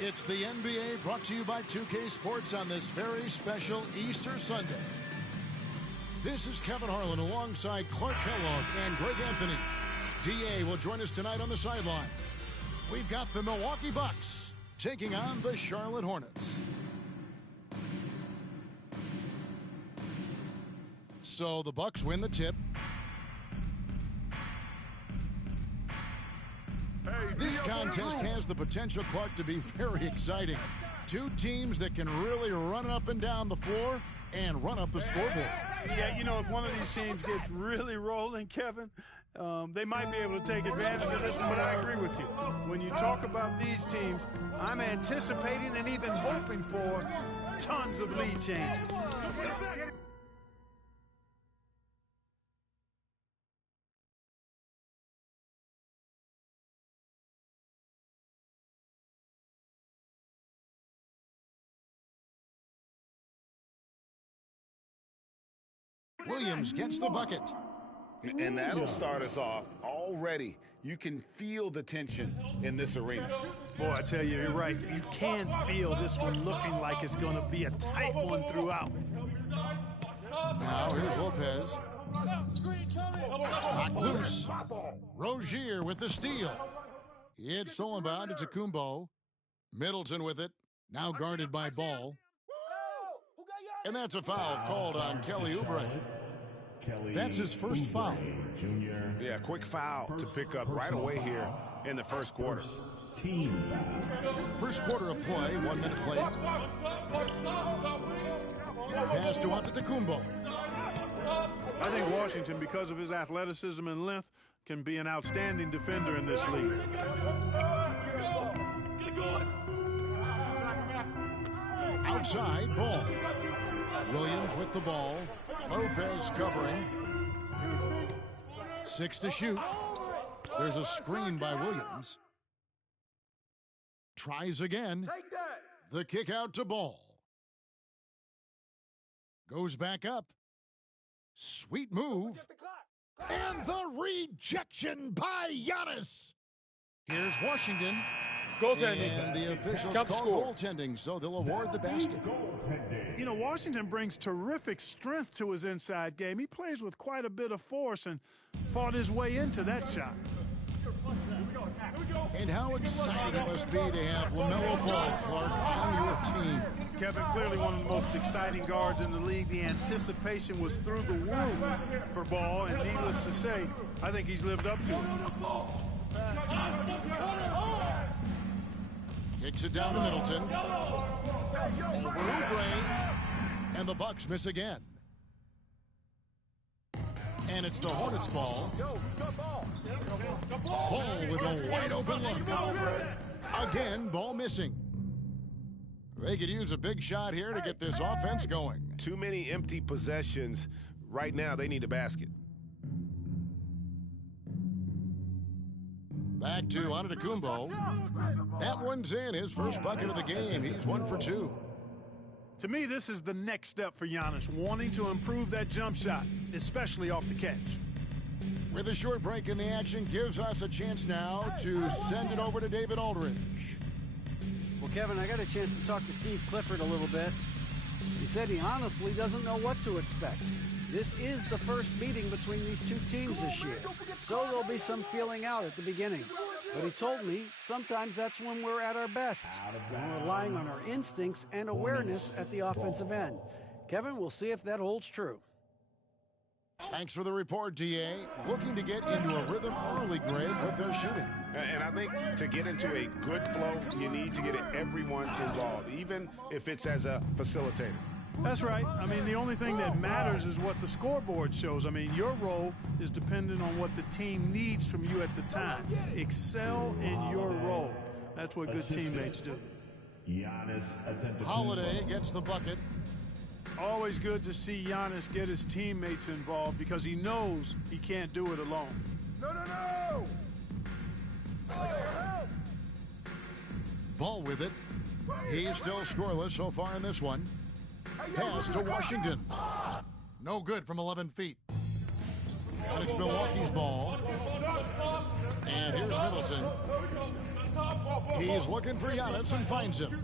It's the NBA brought to you by 2K Sports on this very special Easter Sunday. This is Kevin Harlan alongside Clark Kellogg and Greg Anthony. DA will join us tonight on the sideline. We've got the Milwaukee Bucks taking on the Charlotte Hornets. So the Bucks win the tip. This contest has the potential, Clark, to be very exciting. Two teams that can really run up and down the floor and run up the scoreboard. Yeah, you know, if one of these teams gets really rolling, Kevin, they might be able to take advantage of this one, but I agree with you. When you talk about these teams, I'm anticipating and even hoping for tons of lead changes. Williams gets the bucket. And that'll start us off. Already, you can feel the tension in this arena. Boy, I tell you, you're right. You can feel this one looking like it's going to be a tight one throughout. Now here's Lopez. Knocked loose. Rozier with the steal. It's Solomon to Kumbo. Middleton with it. Now guarded by Ball. And that's a foul called on Kelly Oubre. That's his first foul. Yeah, quick foul to pick up right away here in the first quarter. First quarter of play, 1 minute played. Pass to Antetokounmpo. I think Washington, because of his athleticism and length, can be an outstanding defender in this league. Outside, Ball. Williams with the ball. Lopez covering. 6 to shoot. There's a screen by Williams. Tries again. The kick out to Ball. Goes back up. Sweet move. And the rejection by Giannis. Here's Washington. Goaltending. And the officials call goaltending, so they'll award the basket. You know, Washington brings terrific strength to his inside game. He plays with quite a bit of force and fought his way into that shot. And how exciting it must be to have LaMelo Ball, Clark, on your team. Kevin, clearly one of the most exciting guards in the league. The anticipation was through the roof for Ball, and needless to say, I think he's lived up to it. Kicks it down to Middleton. Over Oubre. And the Bucks miss again. And it's the Hornets' ball. Ball with a wide open look. Again, Ball missing. They could use a big shot here to get this offense going. Too many empty possessions. Right now, they need a basket. Back to Antetokounmpo. That one's in, his first bucket of the game. He's 1 for 2. To me, this is the next step for Giannis, wanting to improve that jump shot, especially off the catch. With a short break in the action, gives us a chance now to send it over to David Aldridge. Well, Kevin, I got a chance to talk to Steve Clifford a little bit. He said he honestly doesn't know what to expect. This is the first meeting between these two teams this year, so there'll be some feeling out at the beginning. But he told me sometimes that's when we're at our best, when we're relying on our instincts and awareness at the offensive end. Kevin, we'll see if that holds true. Thanks for the report, DA. Looking to get into a rhythm early, Greg, with their shooting. And I think to get into a good flow, you need to get everyone involved, even if it's as a facilitator. That's right. I mean, the only thing that matters is what the scoreboard shows. I mean, your role is dependent on what the team needs from you at the time. Excel in your role. That's what good teammates do. Holiday gets the bucket. Always good to see Giannis get his teammates involved because he knows he can't do it alone. No! Ball with it. He's still scoreless so far in this one. Pass to Washington. No good from 11 feet. And it's Milwaukee's ball. And here's Middleton. He's looking for Giannis and finds him.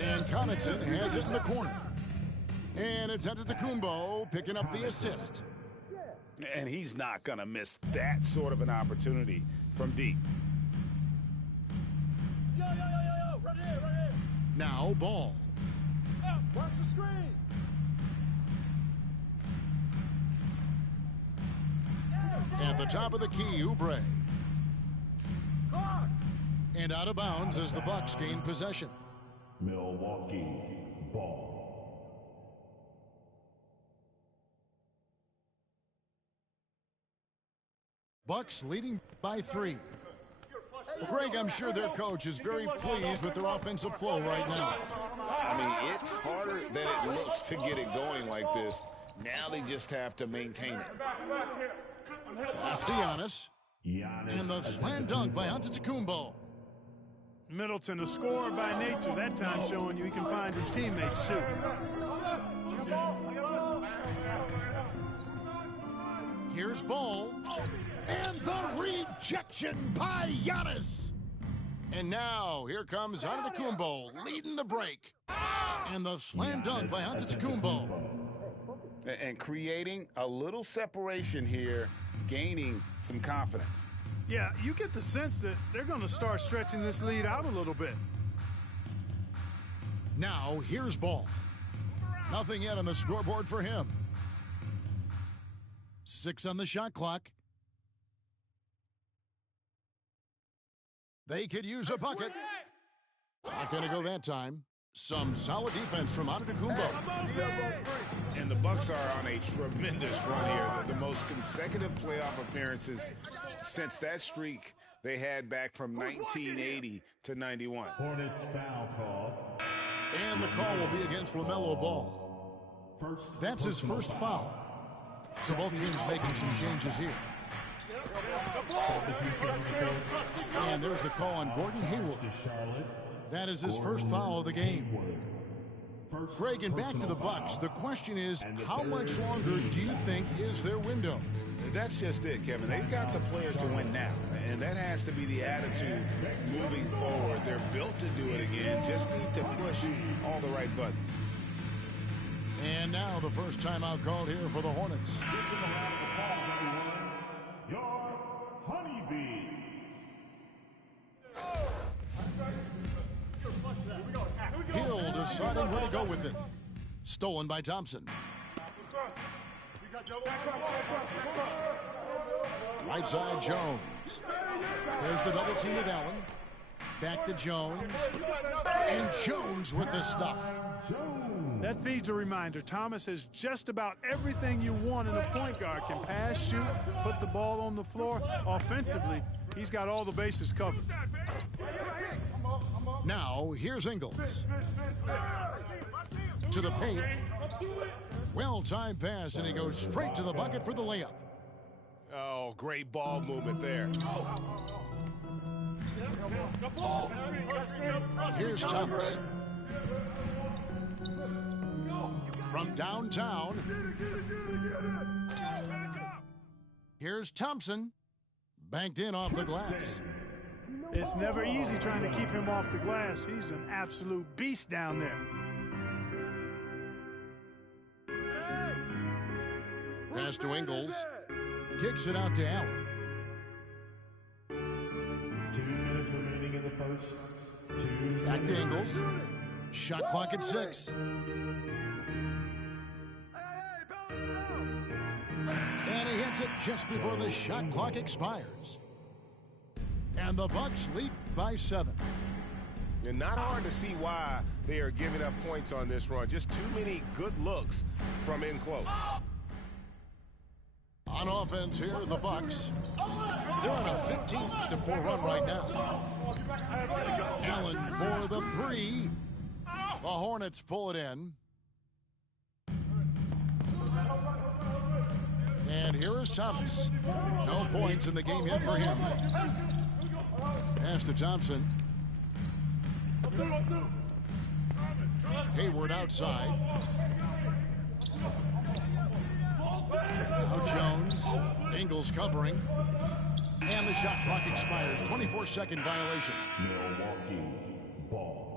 And Connaughton has it in the corner. And it's Antetokounmpo picking up the assist. And he's not going to miss that sort of an opportunity from deep. Right here. Now Ball. Watch the screen. At the top of the key, Oubre. And out of bounds as the Bucks gain possession. Milwaukee ball. Bucks leading by 3. Well, Greg, I'm sure their coach is very pleased with their offensive flow right now. I mean, it's harder than it looks to get it going like this. Now they just have to maintain it. That's Giannis. And the slam dunk by Antetokounmpo. Middleton, a scorer by nature, that time showing you he can find his teammates too. Here's Ball. And the rejection by Giannis. And now, here comes Antetokounmpo leading the break. And the slam dunk by Antetokounmpo. And creating a little separation here, gaining some confidence. Yeah, you get the sense that they're going to start stretching this lead out a little bit. Now, here's Ball. Nothing yet on the scoreboard for him. 6 on the shot clock. They could use a bucket. Not going to go that time. Some solid defense from Antetokounmpo. And the Bucks are on a tremendous run here. The most consecutive playoff appearances since that streak they had back from 1980 to 91. Hornets foul call. And the call will be against LaMelo Ball. That's his first foul. So both teams making some changes here. And there's the call on Gordon Hayward. That is his first foul of the game. Greg, and back to the Bucks. The question is, how much longer do you think is their window? That's just it, Kevin. They've got the players to win now, and that has to be the attitude moving forward. They're built to do it again. Just need to push all the right buttons. And now the first timeout called here for the Hornets. Your Honeybees. Hill deciding where to go with it. Stolen by Thompson. Right side, Jones. There's the double team with Allen. Back to Jones. And Jones with the stuff. That feeds a reminder. Thomas has just about everything you want in a point guard. Can pass, shoot, put the ball on the floor. Offensively, he's got all the bases covered. Now, here's Ingles. To the paint. Well-timed pass, and he goes straight to the bucket for the layup. Oh, great ball movement there. Here's Thomas. From downtown. Here's Thompson. Banked in off the glass. It's never easy trying to keep him off the glass. He's an absolute beast down there. Pass to Ingles. Kicks it out to Allen. 2 minutes remaining in the first. Back to Ingles. Shot clock at 6. And he hits it just before the shot clock expires. And the Bucks lead by 7. And not hard to see why they are giving up points on this run. Just too many good looks from in close. On offense here, the Bucks. They're on a 15-4 run right now. Allen for the 3. The Hornets pull it in. And here is Thomas. No points in the game yet for him. Pass to Thompson. Hayward outside. Now Jones. Ingles covering. And the shot clock expires. 24-second violation. Milwaukee ball.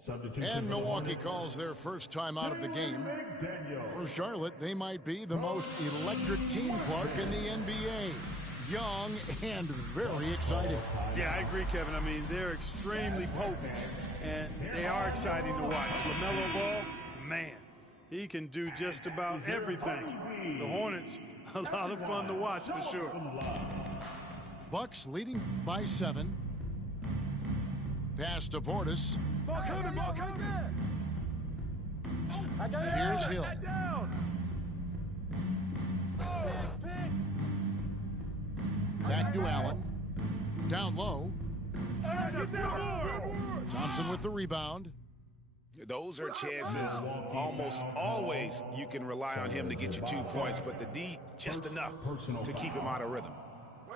Substitution And for the Milwaukee Hornets. calls their first time out of the game. McDaniel. For Charlotte, they might be the most electric team, Clark, in the NBA. Young and very exciting. Yeah, I agree, Kevin. I mean, they're extremely potent, and they are exciting to watch. LaMelo Ball, man, he can do just about everything. The Hornets, a lot of fun to watch for sure. Bucks leading by 7. Pass to Portis. Ball coming, ball coming. I got it. Here's Hill. Down. Pick. Back to Allen. Down low. Get down. Thompson with the rebound. Those are chances almost always you can rely on him to get you 2 points, but the D just enough to keep him out of rhythm.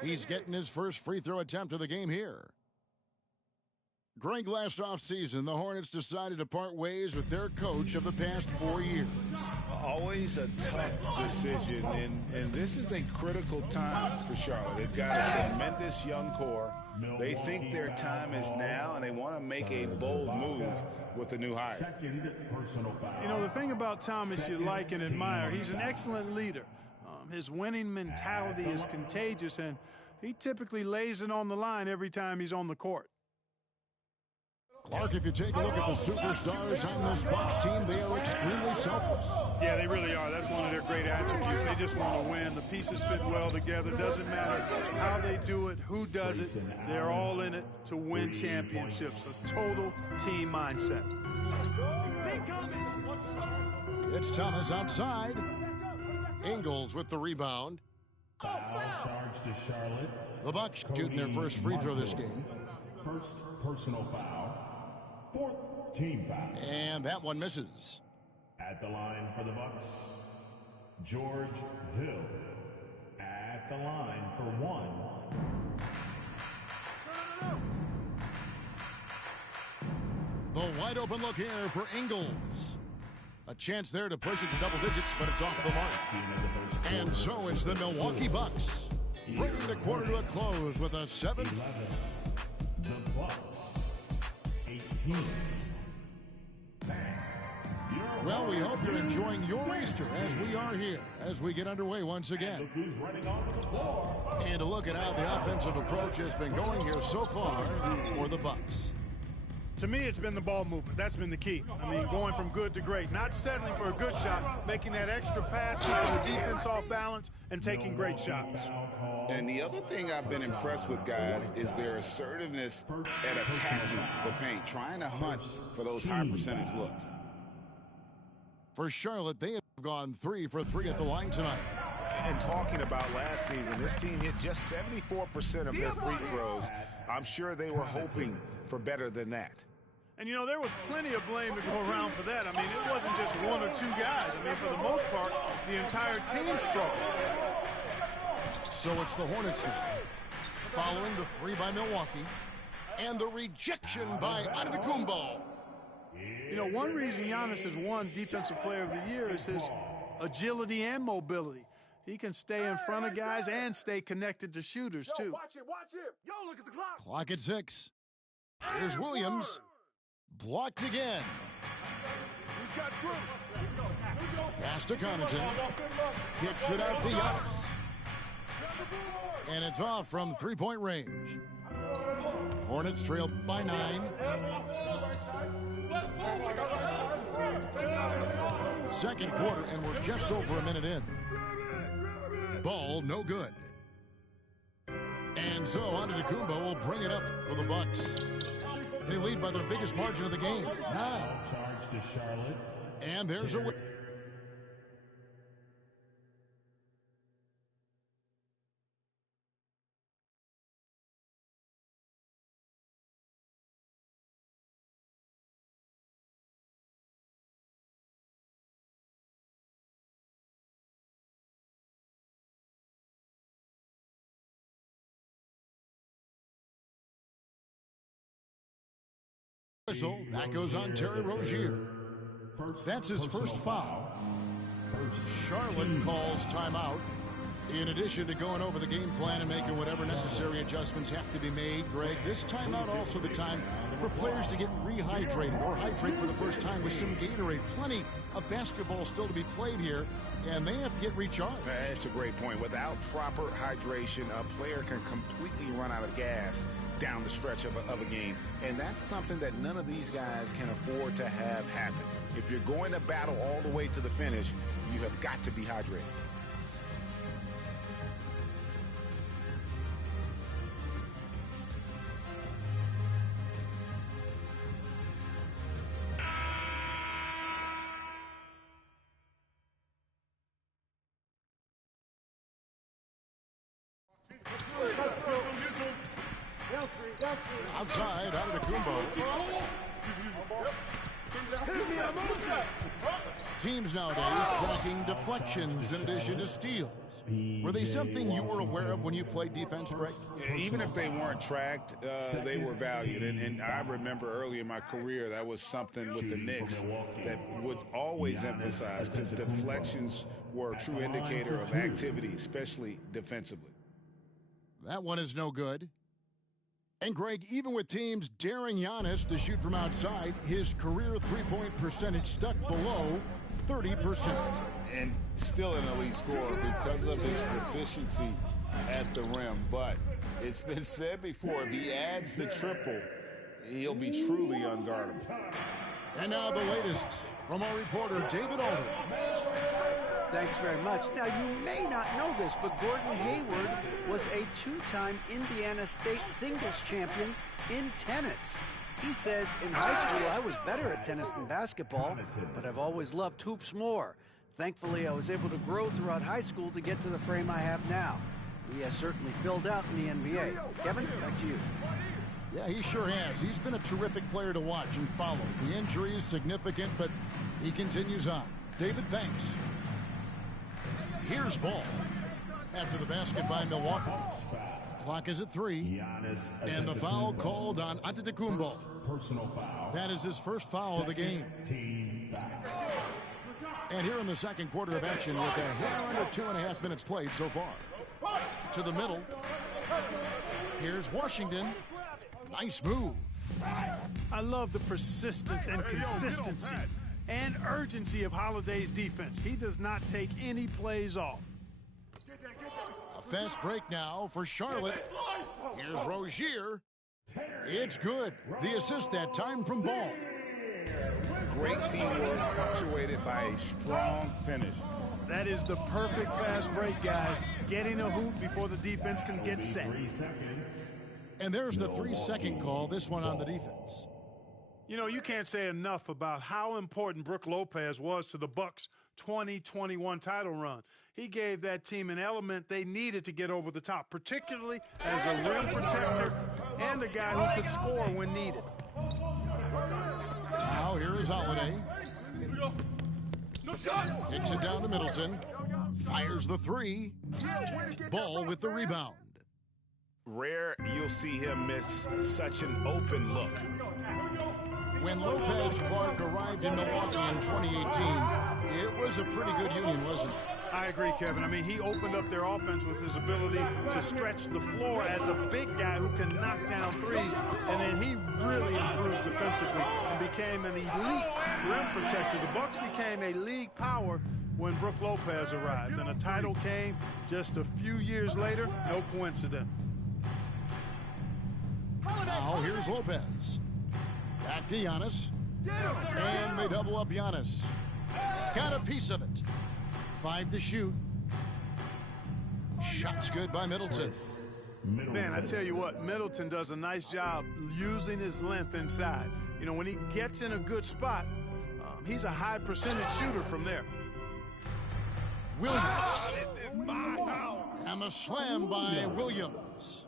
He's getting his first free throw attempt of the game here. Greg, last offseason, the Hornets decided to part ways with their coach of the past 4 years. Always a tough decision, and this is a critical time for Charlotte. They've got a tremendous young core. They think their time is now, and they want to make a bold move with the new hire. Second personal foul. You know, the thing about Thomas you like and admire, he's an excellent leader. His winning mentality is contagious, and he typically lays it on the line every time he's on the court. Clark, if you take a look at the superstars on this Bucks team, they are extremely selfless. Yeah, they really are. That's one of their great attributes. They just want to win. The pieces fit well together. Doesn't matter how they do it, who does it. They're all in it to win championships. A total team mindset. It's Thomas outside. Ingles with the rebound. Foul charge to Charlotte. The Bucks shooting their first free throw this game. First personal foul. Fourth team foul. And that one misses. At the line for the Bucks, George Hill. At the line for 1. The wide open look here for Ingles. A chance there to push it to double digits, but it's off the mark. And so it's the Milwaukee Bucks, bringing the quarter to a close with a 7. 11. The Bucks. 18. Well, we hope you're enjoying your Easter as we are here, as we get underway once again. Look who's running onto the floor. And to look at how the offensive approach has been going here so far for the Bucks. To me, it's been the ball movement. That's been the key. I mean, going from good to great. Not settling for a good shot, making that extra pass, keeping the defense off balance, and taking great shots. And the other thing I've been impressed with, guys, is their assertiveness at attacking the paint, trying to hunt for those high percentage looks. For Charlotte, they have gone 3 for 3 at the line tonight. And talking about last season, this team hit just 74% of their free throws. I'm sure they were hoping for better than that. And, you know, there was plenty of blame to go around for that. I mean, it wasn't just 1 or 2 guys. I mean, for the most part, the entire team struggled. So it's the Hornets now, following the 3 by Milwaukee, and the rejection by Antetokounmpo. You know, one reason Giannis has won Defensive Player of the Year is his agility and mobility. He can stay in front of guys and stay connected to shooters, too. Watch it. Yo, look at the clock. Clock at 6. Here's Williams. Blocked again. Pass to Connaughton. Kicks it out the ice. And it's off from three-point range. Hornets trail by 9. Second quarter, and we're just over a minute in. Ball no good. And so Antetokounmpo will bring it up for the Bucks. They lead by their biggest margin of the game, 9. Charge to Charlotte. And there's a... whistle. That goes on Terry Rozier. That's his first foul. Charlotte calls timeout. In addition to going over the game plan and making whatever necessary adjustments have to be made, Greg, this timeout also the time for players to get rehydrated or hydrate for the first time with some Gatorade. Plenty of basketball still to be played here, and they have to get recharged. That's a great point. Without proper hydration, a player can completely run out of gas down the stretch of a game, and that's something that none of these guys can afford to have happen. If you're going to battle all the way to the finish, you have got to be hydrated. Outside, Antetokounmpo. Teams nowadays tracking deflections in addition to steals. Were they something you were aware of when you played defense, Greg? Even if they weren't tracked, they were valued. And I remember early in my career, that was something with the Knicks that would always emphasize, because deflections were a true indicator of activity, especially defensively. That one is no good. And Greg, even with teams daring Giannis to shoot from outside, his career three-point percentage stuck below 30%. And still an elite scorer because of his proficiency at the rim. But it's been said before, if he adds the triple, he'll be truly unguardable. And now the latest from our reporter, David Aldridge. Thanks very much. Now, you may not know this, but Gordon Hayward was a two-time Indiana State singles champion in tennis. He says, in high school, I was better at tennis than basketball, but I've always loved hoops more. Thankfully, I was able to grow throughout high school to get to the frame I have now. He has certainly filled out in the NBA. Kevin, back to you. Yeah, he sure has. He's been a terrific player to watch and follow. The injury is significant, but he continues on. David, thanks. Here's ball. After the basket by Milwaukee. Clock is at 3. And the foul called on Antetokounmpo. That is his first foul of the game. And here in the second quarter of action with a hair under 2.5 minutes played so far. To the middle. Here's Washington. Nice move. I love the persistence and consistency and urgency of Holiday's defense. He does not take any plays off. A fast break now for Charlotte. Here's Rozier. It's good. The assist that time from Ball. Great teamwork punctuated by a strong finish. That is the perfect fast break, guys. Getting a hoop before the defense can get set. And there's the 3-second call, this one on the defense. You know, you can't say enough about how important Brook Lopez was to the Bucks' 2021 title run. He gave that team an element they needed to get over the top, particularly as a rim protector and a guy who could score when needed. Now here is Holiday. Kicks it down to Middleton. Fires the 3. Ball with the rebound. Rare you'll see him miss such an open look. When Lopez Clark arrived in Milwaukee in 2018, it was a pretty good union, wasn't it? I agree, Kevin. I mean, he opened up their offense with his ability to stretch the floor as a big guy who can knock down threes, and then he really improved defensively and became an elite rim protector. The Bucks became a league power when Brook Lopez arrived, and a title came just a few years later. No coincidence. Now here's Lopez. Back to Giannis. And they double up Giannis. Got a piece of it. 5 to shoot. Shot's good by Middleton. Man, I tell you what, Middleton does a nice job using his length inside. You know, when he gets in a good spot, he's a high percentage shooter from there. Williams. And the slam by Williams.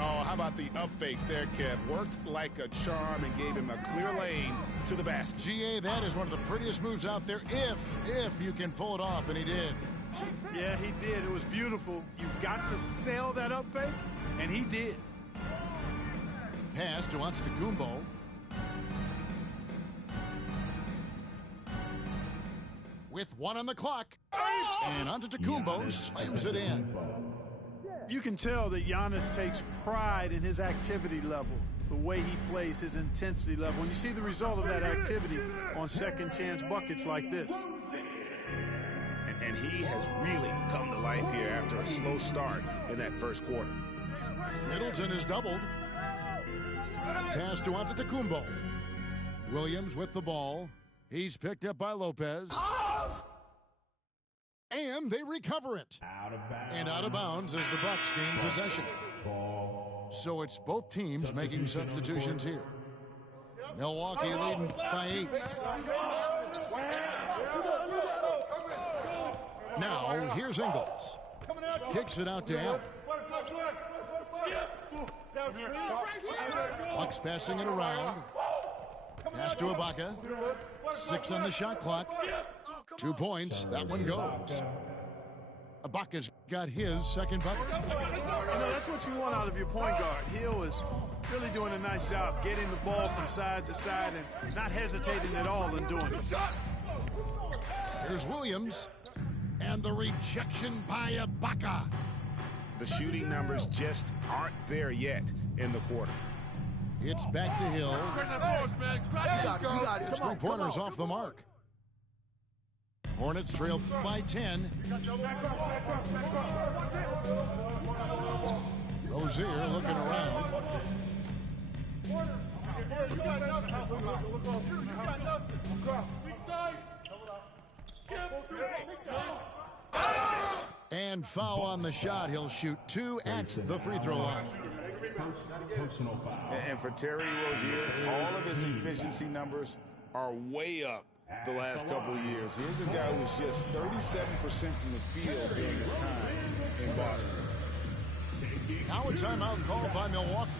Oh, how about the up fake there, Kev? Worked like a charm and gave him a clear lane to the basket. GA, that is one of the prettiest moves out there, if you can pull it off, and he did. Yeah, he did. It was beautiful. You've got to sell that up fake, and he did. Pass to Antetokounmpo. with 1 on the clock. And Antetokounmpo slams it in. You can tell that Giannis takes pride in his activity level, the way he plays, his intensity level. And you see the result of that activity on second chance buckets like this. And he has really come to life here after a slow start in that first quarter. Middleton is doubled. Pass to Antetokounmpo. Williams with the ball. He's picked up by Lopez. And they recover it. And out of bounds as the Bucks gain possession. So it's both teams making substitutions here. Milwaukee leading by 8. Now, here's Ingles. Kicks it out to Allen. Bucks passing it around. Pass to Ibaka. 6 on the shot clock. 2 points. That one goes. Ibaka's got his second bucket. You know, that's what you want out of your point guard. Hill is really doing a nice job getting the ball from side to side and not hesitating at all in doing it. Here's Williams. And the rejection by Ibaka. The shooting numbers just aren't there yet in the quarter. It's back to Hill. His 3-pointers off the mark. Hornets trail by 10. Rozier looking around. And foul on the shot. He'll shoot 2 at the free throw line. Personal foul. And for Terry Rozier, all of his efficiency numbers are way up the last couple of years. Here's a guy who's just 37% from the field during his time in Boston. Now a timeout called by Milwaukee.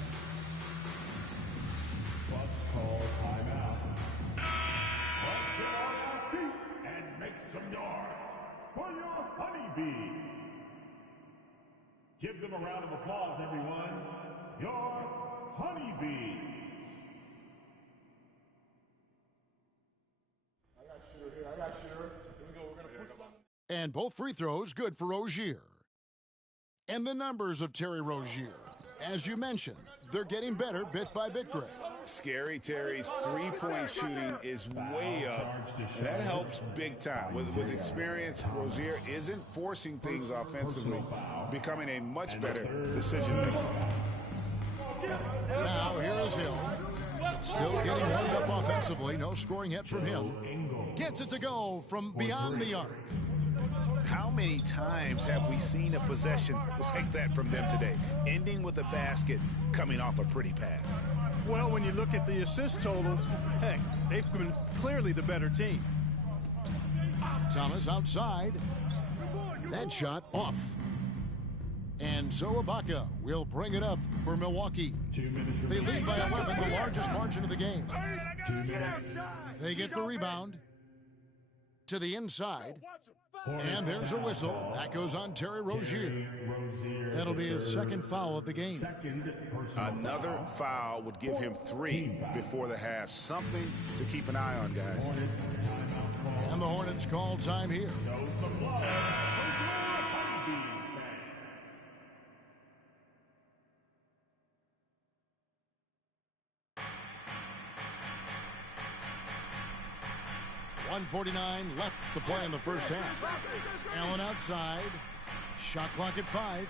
Bucks call timeout. Let's get on our feet and make some yards for your honeybees. Give them a round of applause, everyone. Your honeybees. And both free throws good for Rozier. And the numbers of Terry Rozier. As you mentioned, they're getting better bit by bit, Greg. Scary Terry's three-point shooting is way up, and that helps big time. With experience, Rozier isn't forcing things offensively, becoming a much better decision maker. Now here is Hill. Still getting warmed up offensively. No scoring yet from him. Gets it to go from beyond the arc. How many times have we seen a possession like that from them today, ending with a basket coming off a pretty pass? Well, when you look at the assist totals, heck, they've been clearly the better team. Thomas outside. That shot off. And so Ibaka will bring it up for Milwaukee. 2 minutes They remaining. lead by 11, the largest margin of the game. 2 minutes. They get the rebound to the inside. And there's a whistle. That goes on Terry Rozier. That'll be his second foul of the game. Second personal Another foul would give him 3 before the half. Something to keep an eye on, guys. Hornets timeout call. And the Hornets call time here. Show some love for your honeybees fans. .149 left to play in the first half. Allen outside. Shot clock at 5.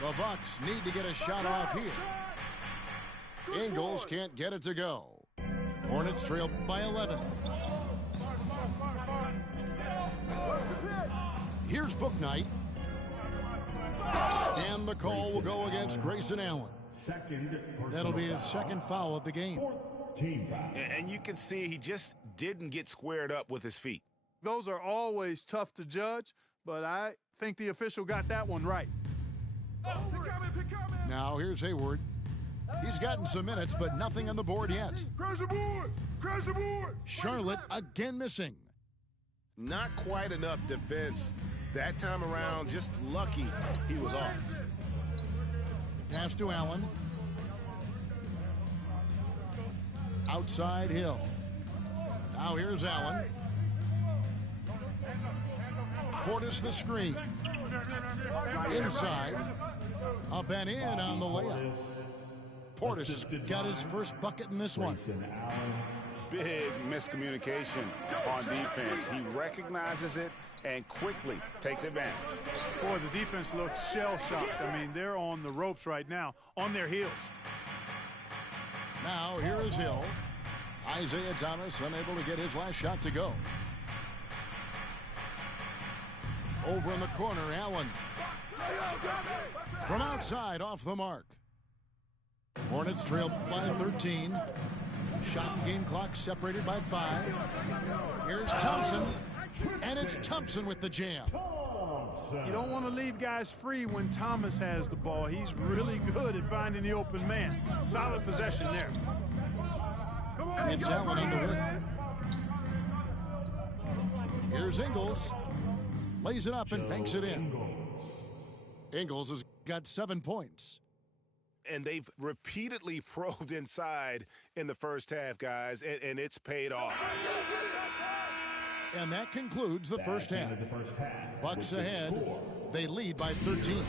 The Bucks need to get a shot off here. Ingles can't get it to go. Hornets trail by 11. Here's Bouknight. And the call will go against Grayson Allen. Second personal That'll be his foul. second foul of the game. Team foul. And you can see he just didn't get squared up with his feet. Those are always tough to judge, but I think the official got that one right. Now here's Hayward. He's gotten some minutes, but nothing on the board yet. Crash the board! Crash the board! Charlotte again missing. Not quite enough defense. That time around, just lucky he was off. Pass to Allen. Outside Hill. Now here's Allen. Portis the screen. Inside. Up and in on the layup. Portis has got his first bucket in this one. Big miscommunication on defense. He recognizes it and quickly takes advantage. Boy, the defense looks shell-shocked. I mean, they're on the ropes right now, on their heels. Now here is Hill. Isaiah Thomas unable to get his last shot to go. Over in the corner, Allen. From outside, off the mark. Hornets trail by 13. Shot and game clock separated by 5. Here's Thompson. And it's Thompson with the jam. You don't want to leave guys free when Thomas has the ball. He's really good at finding the open man. Solid possession there. It's Allen on the wing. Here's Ingles. Lays it up and banks it in. Ingles has got 7 points. And they've repeatedly probed inside in the first half, guys, and it's paid off. And that concludes the first half. Bucks ahead. They lead by 13.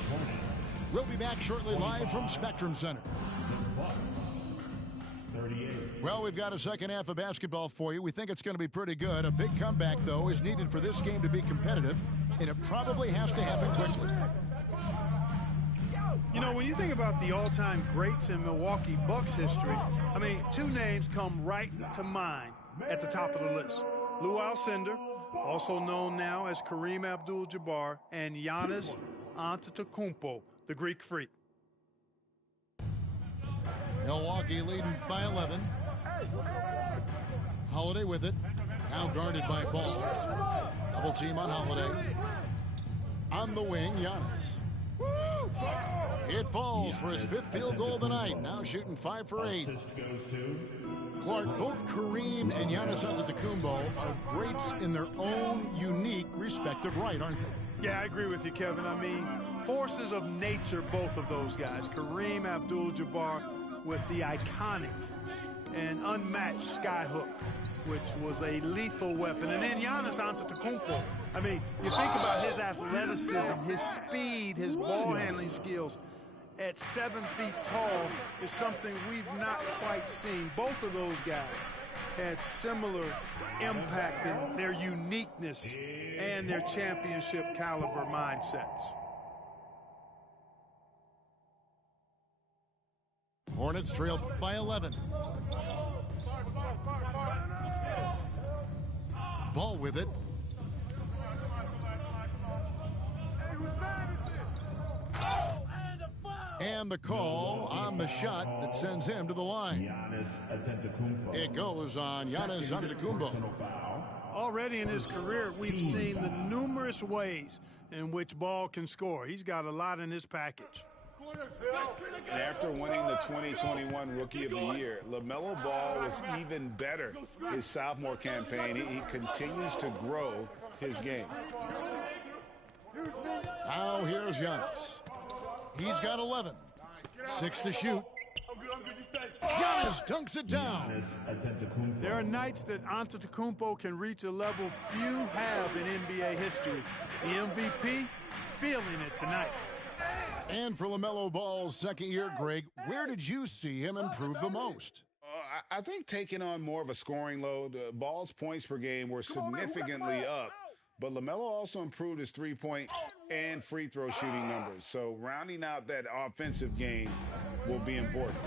We'll be back shortly live from Spectrum Center. Well, we've got a second half of basketball for you. We think it's going to be pretty good. A big comeback, though, is needed for this game to be competitive, and it probably has to happen quickly. You know, when you think about the all-time greats in Milwaukee Bucks history, I mean, 2 names come right to mind at the top of the list. Lou Alcindor, also known now as Kareem Abdul-Jabbar, and Giannis Antetokounmpo, the Greek Freak. Milwaukee leading by 11. Holiday with it. Now guarded by Ball. Double team on Holiday. On the wing, Giannis. It falls for his 5th field goal of the night. Now shooting 5 for 8. Clark, both Kareem and Giannis Antetokounmpo are greats in their own unique respective right, aren't they? Yeah, I agree with you, Kevin. I mean, forces of nature, both of those guys. Kareem Abdul-Jabbar with the iconic and unmatched skyhook, which was a lethal weapon. And then Giannis Antetokounmpo. I mean, you think about his athleticism, his speed, his ball handling skills at 7 feet tall is something we've not quite seen. Both of those guys had similar impact in their uniqueness and their championship caliber mindsets. Hornets trailed by 11. Ball with it. And the call on the shot that sends him to the line. It goes on Giannis Antetokounmpo. Already in his career, we've seen the numerous ways in which Ball can score. He's got a lot in his package. After winning the 2021 Rookie of the Year, LaMelo Ball was even better his sophomore campaign. He continues to grow his game. Now here's Giannis. He's got 11. 6 to shoot. Giannis dunks it down. There are nights that Antetokounmpo can reach a level few have in NBA history. The MVP feeling it tonight. And for LaMelo Ball's second year, Greg, where did you see him improve the most? I think taking on more of a scoring load. Ball's points per game were significantly up. But LaMelo also improved his three-point and free throw shooting numbers. So rounding out that offensive game will be important.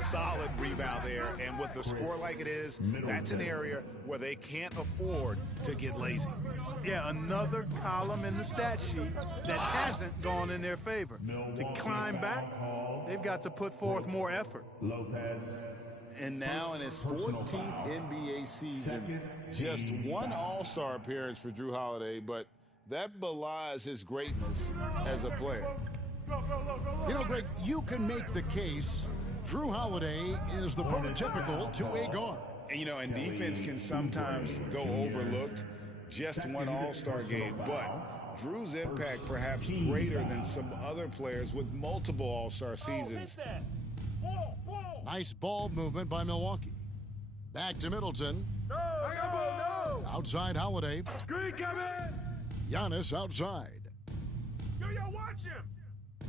Solid rebound there. And with the score like it is, that's an area where they can't afford to get lazy. Yeah, another column in the stat sheet that hasn't gone in their favor. To climb back, they've got to put forth more effort. And now in his 14th NBA season, just one All-Star appearance for Jrue Holiday, but that belies his greatness as a player. You know, Greg, you can make the case Jrue Holiday is the prototypical two-way guard. And, you know, and defense can sometimes go overlooked. Just one All-Star game, but Jrue's impact perhaps greater than some other players with multiple All-Star seasons. Nice ball movement by Milwaukee. Back to Middleton. Outside Holiday. Screen coming! Giannis outside. Yo, watch him!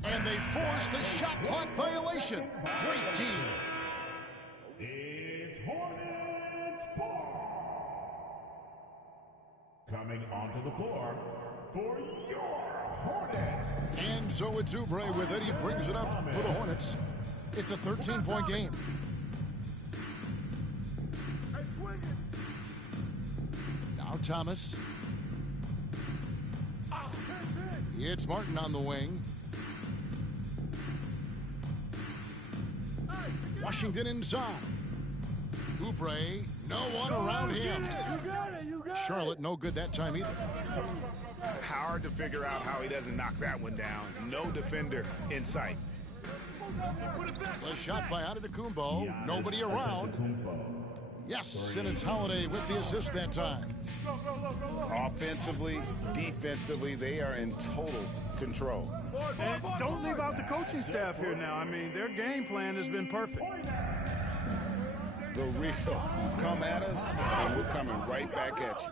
And they force the shot clock violation. Great team. It's Hornets ball. Coming onto the floor for your Hornets. And so it's Oubre with it. He brings it up for the Hornets. It's a 13-point game. Hey, swing it! Now Thomas. It's Martin on the wing. Washington inside. Oubre, no one around him. You got it! Charlotte, no good that time either. Hard to figure out how he doesn't knock that one down. No defender in sight. The shot by Antetokounmpo. Nobody around. Yes, and it's Holiday with the assist that time. Offensively, defensively, they are in total control. And don't leave out the coaching staff here now. I mean, their game plan has been perfect. The real come at us, and we're coming right back at you.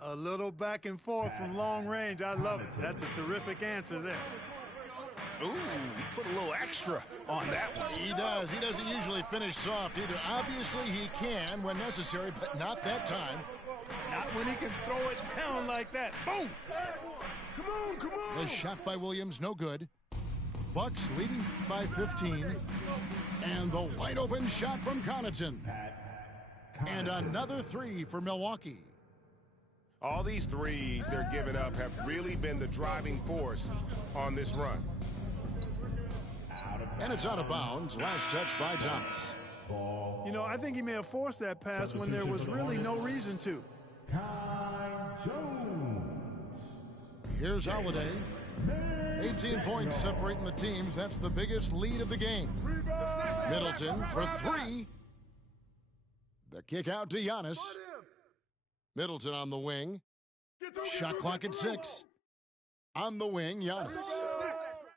A little back and forth from long range. I love it. That's a terrific answer there. Ooh, he put a little extra on that one. He does. He doesn't usually finish soft either. Obviously, he can when necessary, but not that time. Not when he can throw it down like that. Boom! Come on! The shot by Williams, no good. Bucks leading by 15. And the wide open shot from Connaughton. And another three for Milwaukee. All these threes they're giving up have really been the driving force on this run. And it's out of bounds. Last touch by Thomas. You know, I think he may have forced that pass when there was really no reason to. Kai Jones. Here's Holiday. 18 points separating the teams. That's the biggest lead of the game. Middleton for three. The kick out to Giannis. Middleton on the wing. Shot clock at 6. On the wing, Giannis.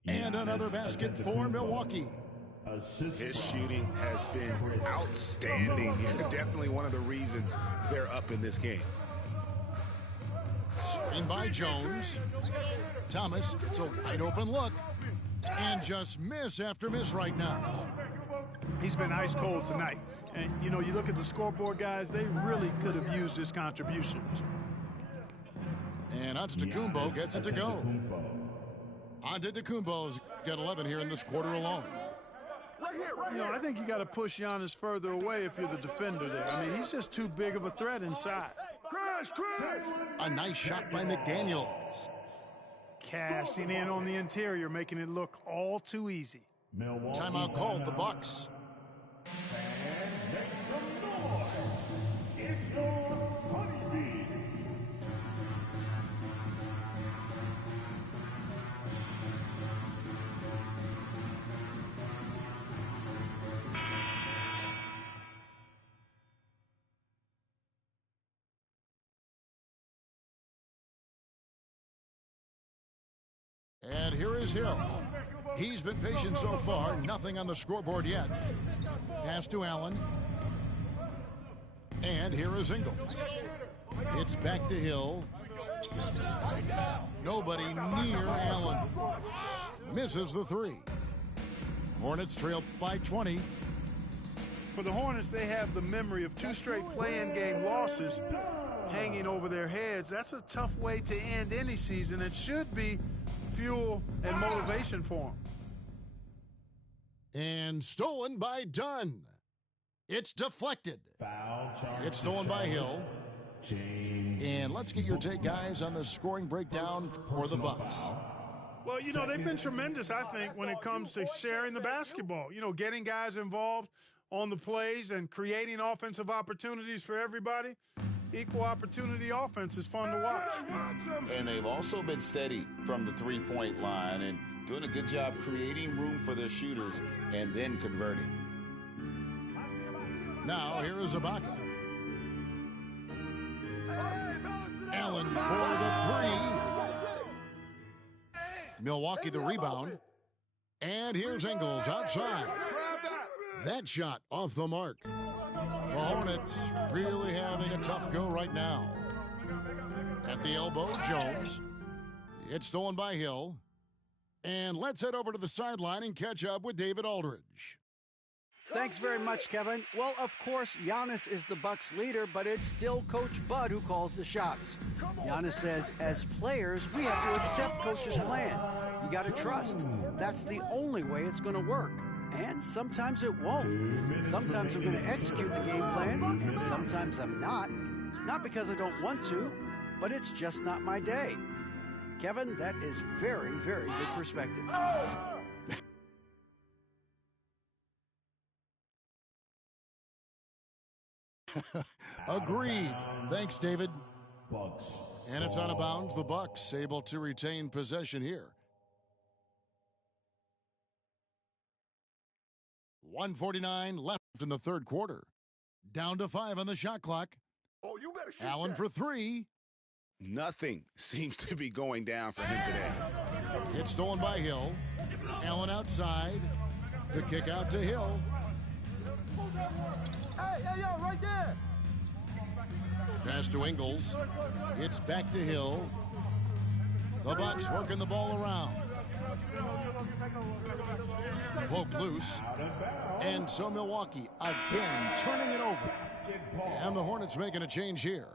And another basket for Milwaukee. His shooting has been outstanding and definitely one of the reasons they're up in this game. Screen by Jones. Thomas gets a wide open look. And just miss after miss right now. He's been ice cold tonight. And, you know, you look at the scoreboard, guys, they really could have used his contributions. And Antetokounmpo gets it to go. Antetokounmpo's got 11 here in this quarter alone. You know, I think you got to push Giannis further away if you're the defender there. I mean, he's just too big of a threat inside. Crash! A nice shot by McDaniels. Cashing in on the interior, making it look all too easy. Timeout called, the Bucks. It's your Honeybee. And here is Hill. He's been patient so far. Nothing on the scoreboard yet. Pass to Allen. And here is Ingles. It's back to Hill. Nobody near Allen. Misses the three. Hornets trail by 20. For the Hornets, they have the memory of 2 straight play-in game losses hanging over their heads. That's a tough way to end any season. It should be fuel and motivation for them. And stolen by Dunn. It's deflected. It's stolen by Hill. And let's get your take, guys, on the scoring breakdown for the Bucks. Well, you know, they've been tremendous, I think, when it comes to sharing the basketball. You know, getting guys involved on the plays and creating offensive opportunities for everybody. Equal opportunity offense is fun to watch. And they've also been steady from the three-point line and doing a good job creating room for their shooters and then converting. Now, here is Ibaka. Allen for the three. Milwaukee the rebound. And here's Ingles outside. That shot off the mark. The Hornets really having a tough go right now. At the elbow, Jones. It's stolen by Hill. And let's head over to the sideline and catch up with David Aldridge. Thanks very much, Kevin. Well, of course, Giannis is the Bucks leader, but it's still Coach Bud who calls the shots. Giannis says, as players, we have to accept Coach's plan. You got to trust. That's the only way it's going to work. And sometimes it won't. Sometimes I'm going to execute the game plan, and sometimes I'm not. Not because I don't want to, but it's just not my day. Kevin, that is very, very good perspective. Agreed. Thanks, David. Bucks. And it's out of bounds. The Bucks able to retain possession here. 1:49 left in the third quarter. Down to 5 on the shot clock. Oh, you better shoot Allen that. for 3. Nothing seems to be going down for him today. It's stolen by Hill. Allen outside. The kick out to Hill. Hey, yo, right there. Pass to Ingles. It's back to Hill. The Bucks working the ball around. Poke loose. And so Milwaukee again turning it over. And the Hornets making a change here.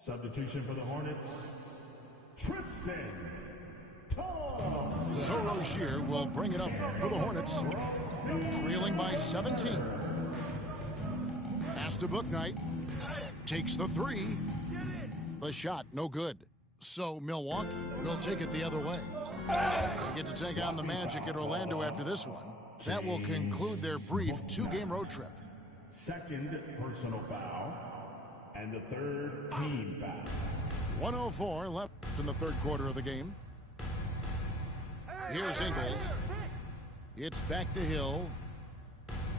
Substitution for the Hornets, Tristan Thompson. So Rozier will bring it up for the Hornets. Trailing by 17. Pass to Bouknight. Takes the 3. The shot, no good. So Milwaukee will take it the other way. They get to take on the Magic at Orlando after this one. That will conclude their brief 2-game road trip. Second personal foul, and the third team foul. 1:04 left in the third quarter of the game. Here's Ingles. It's back to Hill.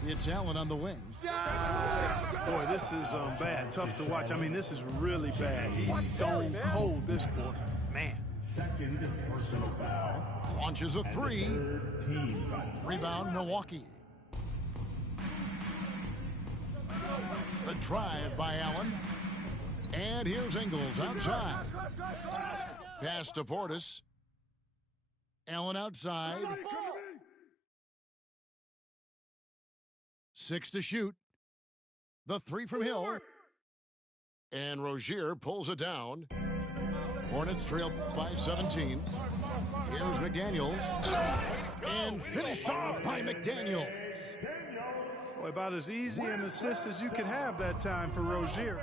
It's Allen on the wing. Boy, this is bad. Tough to watch. I mean, this is really bad. He's stone cold this quarter. Man. Second personal foul. Launches a 3. Third team foul. Rebound, Milwaukee. The drive by Allen. And here's Ingles outside. Pass to Portis. Allen outside. 6 to shoot. The 3 from Hill. And Rozier pulls it down. Hornets trail by 17. Here's McDaniels. And finished off by McDaniels. Boy, about as easy an assist as you could have that time for Rozier.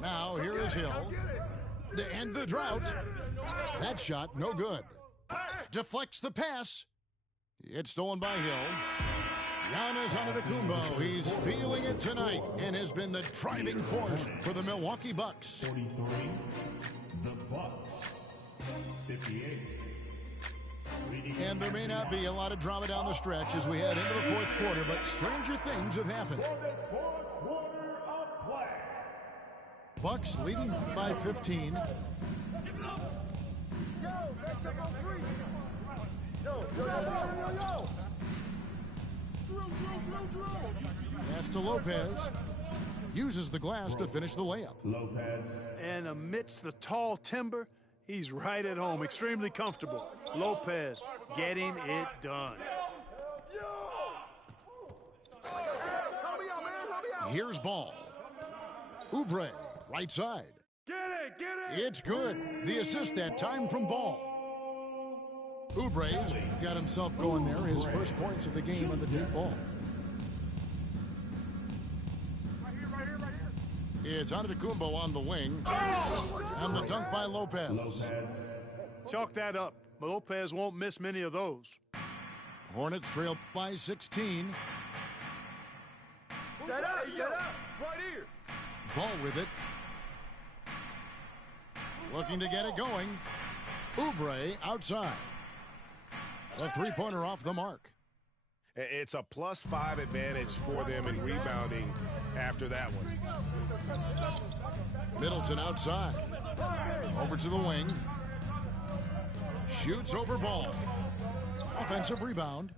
Now here is Hill. To end the drought. That shot, no good. Deflects the pass. It's stolen by Hill. Giannis Antetokounmpo. He's feeling it tonight and has been the driving force for the Milwaukee Bucks. 43, the Bucks. 58. And there may not be a lot of drama down the stretch as we head into the fourth quarter, but stranger things have happened. For this fourth quarter of play. Bucks leading by 15. Pass to Lopez. Uses the glass to finish the layup. Lopez. And amidst the tall timber, he's right at home, extremely comfortable. Lopez getting it done. Here's Ball. Oubre, right side. Get it. It's good. The assist that time from Ball. Oubre's got himself going there. His first points of the game on the deep ball. It's Antetokounmpo on the wing. And the dunk by Lopez. Chalk that up. Lopez won't miss many of those. Hornets trail by 16. Get up. Right here. Ball with it. Looking to get it going. Oubre outside. A three-pointer off the mark. It's a +5 advantage for them in rebounding after that one. Middleton outside. Over to the wing. Shoots over Ball. Offensive rebound.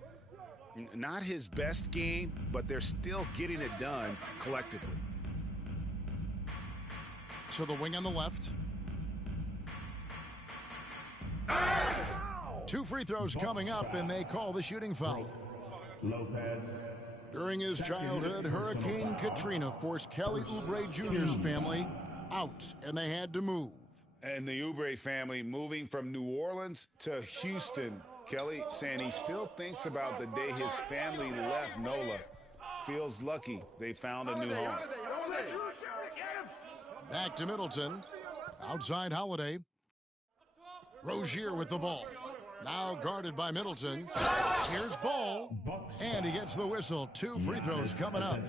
Not his best game, but they're still getting it done collectively. to the wing on the left. 2 free throws coming up, and they call the shooting foul. Lopez. During his childhood, Hurricane Katrina forced Kelly Oubre Jr.'s family out, and they had to move. And the Oubre family moving from New Orleans to Houston. Kelly saying he still thinks about the day his family left NOLA. Feels lucky they found a new home. Back to Middleton. Outside Holiday. Rozier with the ball. Now guarded by Middleton. Here's Ball. And he gets the whistle. 2 free throws coming up.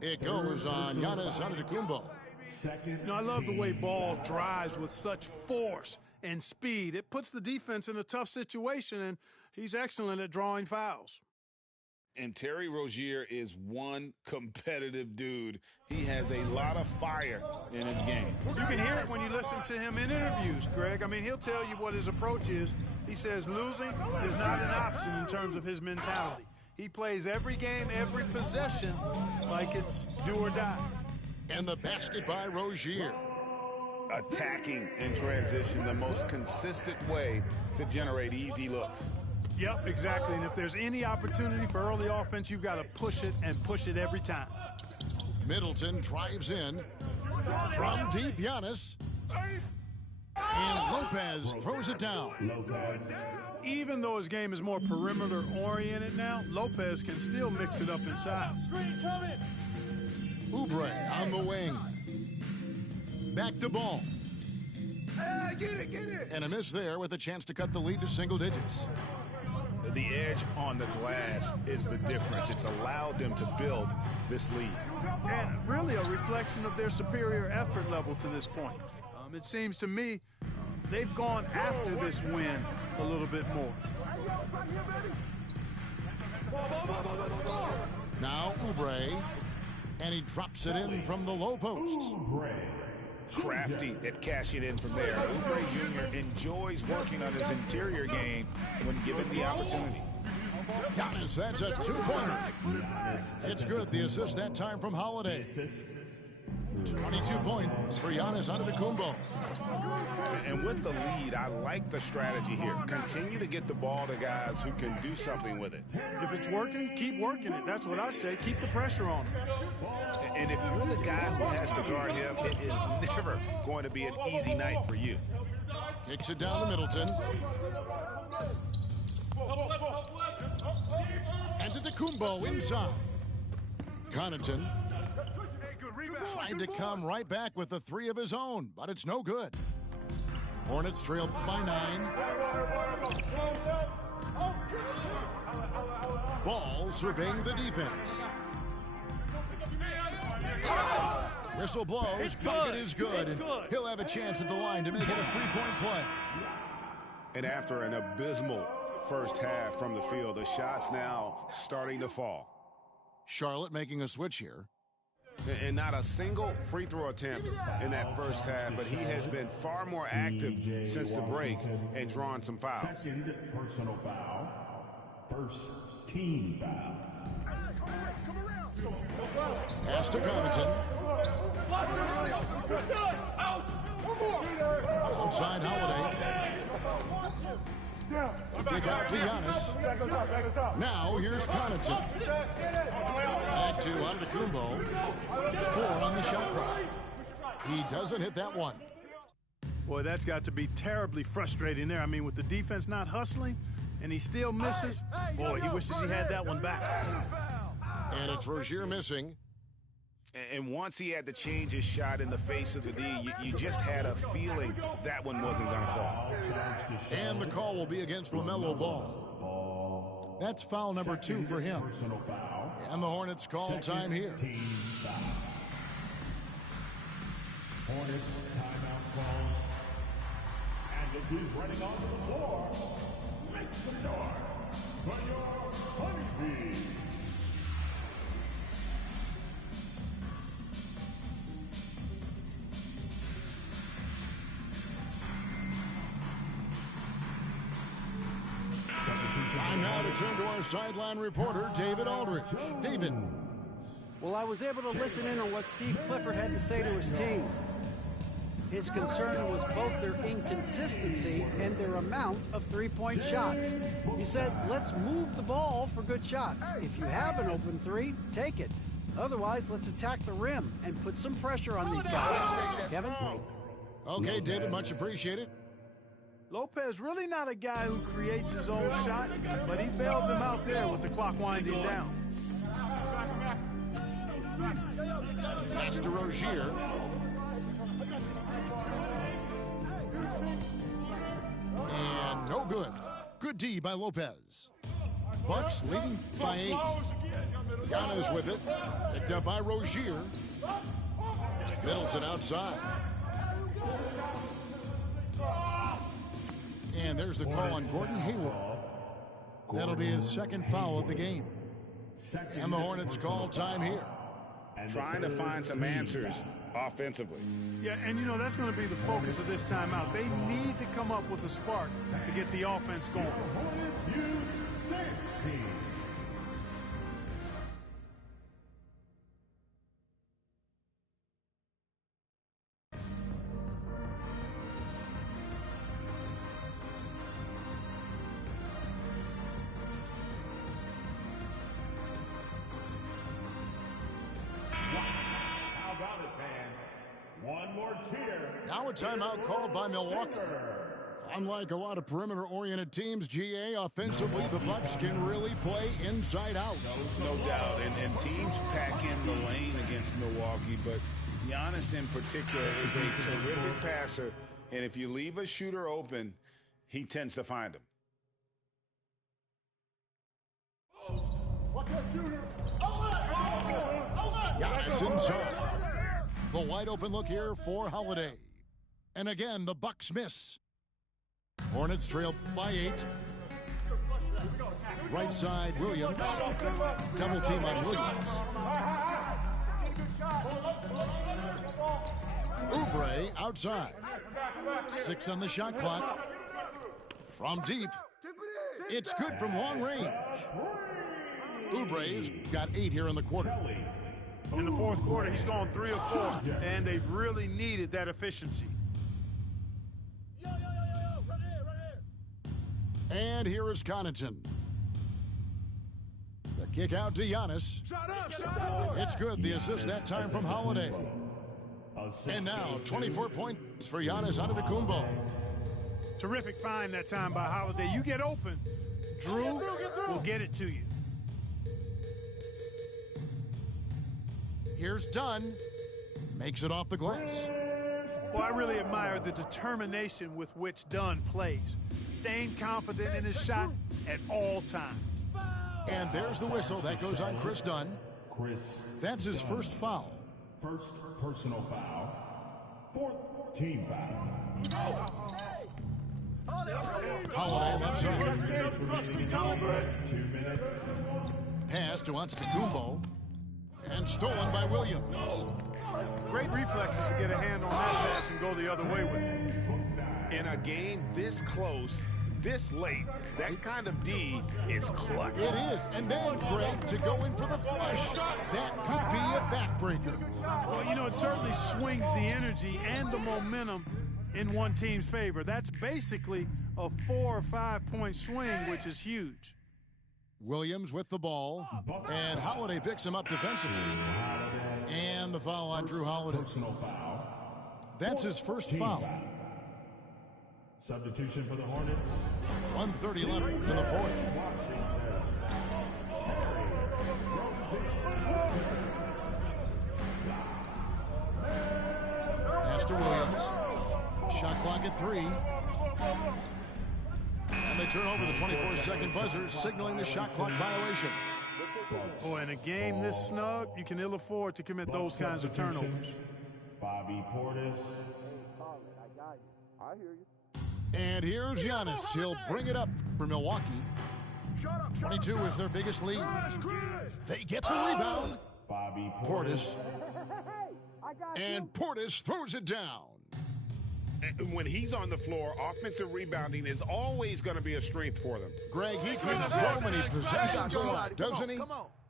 It goes on Giannis Antetokounmpo. I love the way Ball drives with such force and speed. It puts the defense in a tough situation, and he's excellent at drawing fouls. And Terry Rozier is one competitive dude. He has a lot of fire in his game. You can hear it when you listen to him in interviews, Greg. I mean, he'll tell you what his approach is. He says losing is not an option in terms of his mentality. He plays every game, every possession like it's do or die. And the basket by Rozier. Attacking in transition, the most consistent way to generate easy looks. Yep, exactly. And if there's any opportunity for early offense, you've got to push it and push it every time. Middleton drives in. From deep, Giannis. And Lopez throws it down. Even though his game is more perimeter-oriented now, Lopez can still mix it up inside. Screen coming. Oubre on the wing. Back to Ball. Hey, get it. And a miss there with a chance to cut the lead to single digits. The edge on the glass is the difference. It's allowed them to build this lead. And really a reflection of their superior effort level to this point. It seems to me they've gone after this win a little bit more. Now Oubre, and he drops it in from the low post. Crafty at cashing in from there. Oubre Jr. enjoys working on his interior game when given the opportunity. Giannis, that's a 2-pointer. It's good. The assist that time from Holiday. 22 points for Giannis Antetokounmpo. And with the lead, I like the strategy here. Continue to get the ball to guys who can do something with it. If it's working, keep working it. That's what I say. Keep the pressure on him. And if you're the guy who has to guard him, it is never going to be an easy night for you. Kicks it down to Middleton. Antetokounmpo inside. Connaughton trying to come right back with the 3 of his own, but it's no good. Hornets trailed by 9. Ball surveying the defense. Whistle blows, bucket is good, and he'll have a chance at the line to make it a 3-point play. And after an abysmal first half from the field, the shots now starting to fall. Charlotte making a switch here. And not a single free throw attempt in that first half, but he has been far more active since the break and drawn some fouls. Second personal foul. First team foul. Pass to Connaughton. Outside Holiday. Kick out to Giannis. Now here's Connaughton. Back to Antetokounmpo. 4 on the shot clock. He doesn't hit that one. Boy, that's got to be terribly frustrating there. I mean, with the defense not hustling, and he still misses. Boy, he wishes he had that one back. And it's Rozier missing. And once he had to change his shot in the face of the D, you just had a feeling that one wasn't going to fall. And the call will be against LaMelo Ball. That's foul number 2 for him. And the Hornets call time here. Hornets timeout call. And this is running onto the floor. Make some noise for your Honeybees. Time now to turn to our sideline reporter, David Aldridge. David. Well, I was able to listen in on what Steve Clifford had to say to his team. His concern was both their inconsistency and their amount of three-point shots. He said, let's move the ball for good shots. If you have an open three, take it. Otherwise, let's attack the rim and put some pressure on these guys. Kevin? Okay, David, much appreciated. Lopez really not a guy who creates his own shot, but he bailed them out there with the clock winding down. Pass to Rozier. And no good. Good D by Lopez. Bucks leading by 8. Giannis with it. Picked up by Rozier. Middleton outside. And there's the call on Gordon Hayward. That'll be his second foul of the game. And the Hornets call time here. Trying to find some answers offensively. Yeah, and you know, that's going to be the focus of this timeout. They need to come up with a spark to get the offense going. Now a timeout called by Milwaukee. Unlike a lot of perimeter-oriented teams, GA, offensively, the Bucks can really play inside out. No doubt, and teams pack in the lane against Milwaukee, but Giannis in particular is a terrific passer, and if you leave a shooter open, he tends to find him. Giannis inside. The wide open look here for Holiday. And again, the Bucks miss. Hornets trail by 8. Right side, Williams. Double team on Williams. Oubre outside. 6 on the shot clock. From deep. It's good from long range. Oubre's got 8 here in the quarter. In the fourth quarter, he's gone 3 of 4, and they've really needed that efficiency. And here is Connaughton. The kick out to Giannis. It's good. The assist that time from Holiday. And now 24 points for Giannis Antetokounmpo. Terrific find that time by Holiday. You get open, Drew will get it to you. Here's Dunn. Makes it off the glass. Well, I really admire the determination with which Dunn plays. Staying confident in his shot at all times. And there's the whistle. That goes on Chris Dunn. That's his first foul. First personal foul. Fourth team foul. Holiday left side. 2 minutes. Pass to Antetokounmpo. And stolen by Williams. Great reflexes to get a hand on that pass and go the other way with it. In a game this close, this late, that kind of D is clutch. It is. And then, Greg, to go in for the flush. That could be a backbreaker. Well, you know, it certainly swings the energy and the momentum in one team's favor. That's basically a 4 or 5 point swing, which is huge. Williams with the ball, and Holiday picks him up defensively. And the foul on Drew Holiday. That's his first foul. Substitution for the Hornets. 1:30 left in the fourth. Pass to Williams. Shot clock at 3. And they turn over the 24-second buzzer, signaling the shot clock violation. Oh, in a game this snug, you can ill afford to commit those kinds of turnovers. Bobby Portis. And here's Giannis. He'll bring it up for Milwaukee. 22 is their biggest lead. They get the rebound. Bobby Portis. And Portis throws it down. And when he's on the floor, offensive rebounding is always going to be a strength for them. Greg, he keeps so many possessions alive, doesn't he?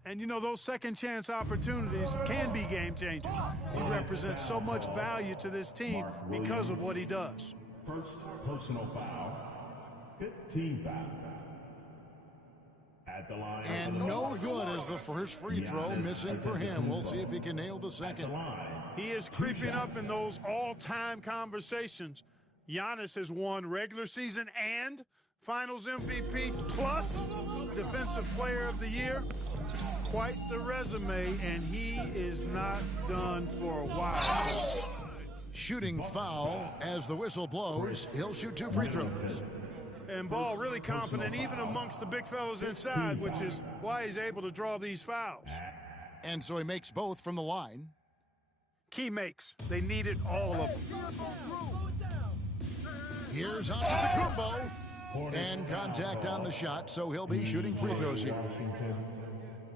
And, you know, those second-chance opportunities can be game-changers. He represents so much value to this team because of what he does. First personal foul, 15 foul. At the line. And no good as the first free throw missing for him. We'll see if he can nail the second. He is creeping up in those all-time conversations. Giannis has won regular season and Finals MVP plus Defensive Player of the Year. Quite the resume, and he is not done for a while. Shooting foul as the whistle blows. He'll shoot 2 free throws. And Ball really confident even amongst the big fellas inside, which is why he's able to draw these fouls. And so he makes both from the line. Key makes. They needed all of them. Here's Antetokounmpo. And contact on the shot, so he'll be shooting free throws here.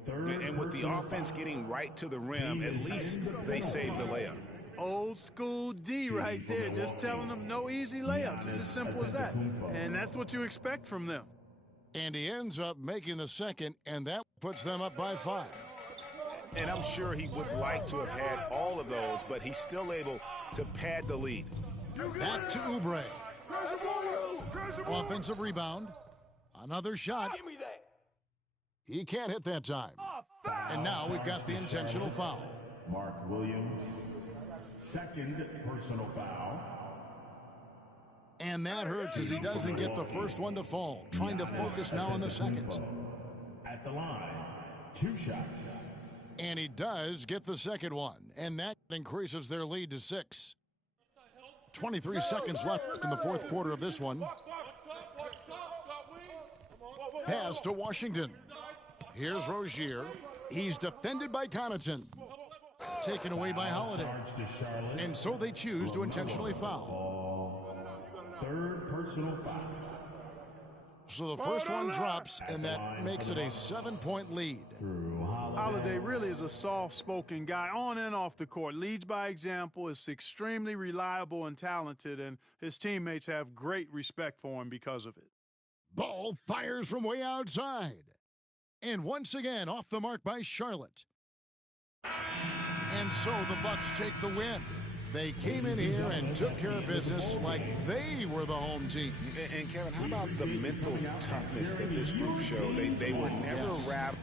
And with the offense getting right to the rim, at least they saved the layup. Old school D right there, just telling them no easy layups. It's as simple as that. And that's what you expect from them. And he ends up making the second, and that puts them up by 5. And I'm sure he would like to have had all of those, but he's still able to pad the lead. Back to Oubre. Offensive rebound. Another shot. Give me that. He can't hit that time. And now we've got the intentional foul. Mark Williams, second personal foul. And that hurts as he doesn't get the first one to fall. Trying to focus now on the second. At the line, 2 shots. And he does get the second one. And that increases their lead to 6. 23 seconds left in the fourth quarter of this one. Pass to Washington. Here's Rozier. He's defended by Connaughton. Taken away by Holiday. And so they choose to intentionally foul. Third personal foul. So the first one drops, and that makes it a 7-point lead. Holiday really is a soft-spoken guy on and off the court. Leads by example, is extremely reliable and talented, and his teammates have great respect for him because of it. Ball fires from way outside. And once again, off the mark by Charlotte. And so the Bucks take the win. They came in here and took care of business like they were the home team. And Kevin, how about the mental toughness that this group showed? They were never rattled.